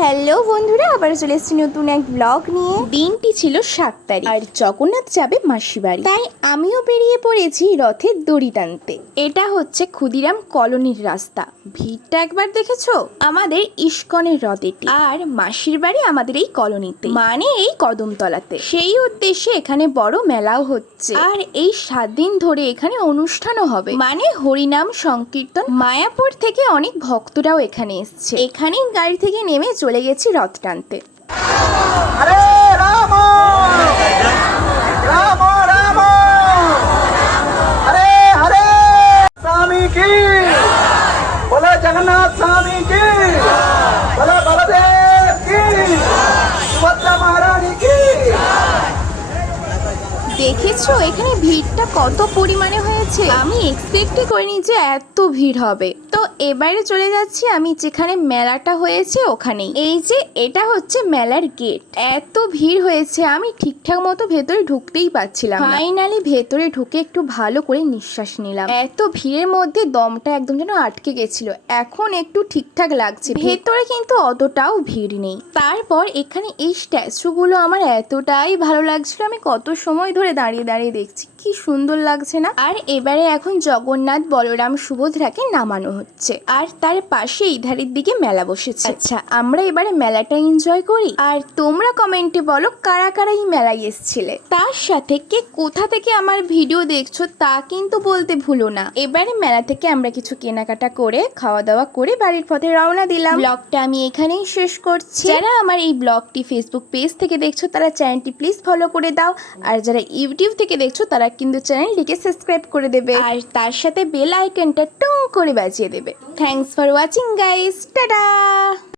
Hello বন্ধুরা, আবার চলে এসেছি নতুন এক ব্লগ নিয়ে। দিনটি ছিল 7 তারিখ আর জগন্নাথ যাবে মাসি বাড়ি, তাই আমিও বেরিয়ে পড়েছি রথের দড়ি টানতে। এটা হচ্ছে ক্ষুদিরাম কলোনির রাস্তা। ভিড়টা একবার দেখেছো? আমাদের ইস্কনের রথ এটি, আর মাসির বাড়ি আমাদের এই কলোনিতে, মানে এই কদমতলাতে। সেই উদ্দেশ্যে এখানে বড় মেলাও হচ্ছে, আর এই 7 দিন ধরে এখানে অনুষ্ঠানও হবে, মানে হরিনাম সংকীর্তন। মায়াপুর থেকে অনেক ভক্তরাও এখানে এসছে। এখানেই গাড়ি থেকে নেমে চলে গেছি রথ টানতে। হরে রাম রাম রাম হরে হরে স্বামী কি বলো, জগন্নাথ স্বামী কি বলো, বলদেব কি, সুভদ্রা মহারানী কি। দেখেছো এখানে ভিড়টা কত পরিমাণে হয়েছে? আমি এক্সপেক্টই করিনি যে এত ভিড় হবে। তো এবারে চলে যাচ্ছি আমি যেখানে মেলাটা হয়েছে ওখানেই। এই যে এটা হচ্ছে মেলার গেট। এত ভিড় হয়েছে আমি ঠিকঠাক মতো ভেতরে ঢুকতেই পারছিলাম না। ফাইনালি ভেতরে ঢুকে একটু ভালো করে নিঃশ্বাস নিলাম। এত ভিড়ের মধ্যে দমটা একদম যেন আটকে গেছিল। এখন একটু ঠিকঠাক লাগছে। ভেতরে কিন্তু অতটাও ভিড় নেই। তারপর এখানে এই স্ট্যাচুগুলো আমার এতটাই ভালো লাগছিল, আমি কত সময় ধরে দাঁড়িয়ে দাঁড়িয়ে দেখছি, কি সুন্দর লাগছে না? আর এবারে এখন জগন্নাথ, বলরাম, সুভদ্রাকে নামানো হচ্ছে, আর তার পাশে এই ধারের দিকে মেলা বসেছে। আচ্ছা, আমরা এবারে মেলাটা এনজয় করি। আর তোমরা কমেন্টে বলো কারা কারা এই মেলায় এসেছিলে, তার সাথে কে কোথা থেকে আমার ভিডিও দেখছো তা কিন্তু বলতে ভুলো না। এবারে মেলা থেকে আমরা কিছু কেনাকাটা করে খাওয়া দাওয়া করে বাড়ির পথে রওনা দিলাম। ব্লগটা আমি এখানেই শেষ করছি। যারা আমার এই ব্লগটি ফেসবুক পেজ থেকে দেখছো তারা চ্যানেলটি প্লিজ ফলো করে দাও, আর যারা ইউটিউব থেকে দেখছো তারা কিন্তু চ্যানেলটিকে সাবস্ক্রাইব করে দেবে, আর তার সাথে বেল আইকনটা টুং করে বাজিয়ে দেবে। Thanks for watching guys, tata.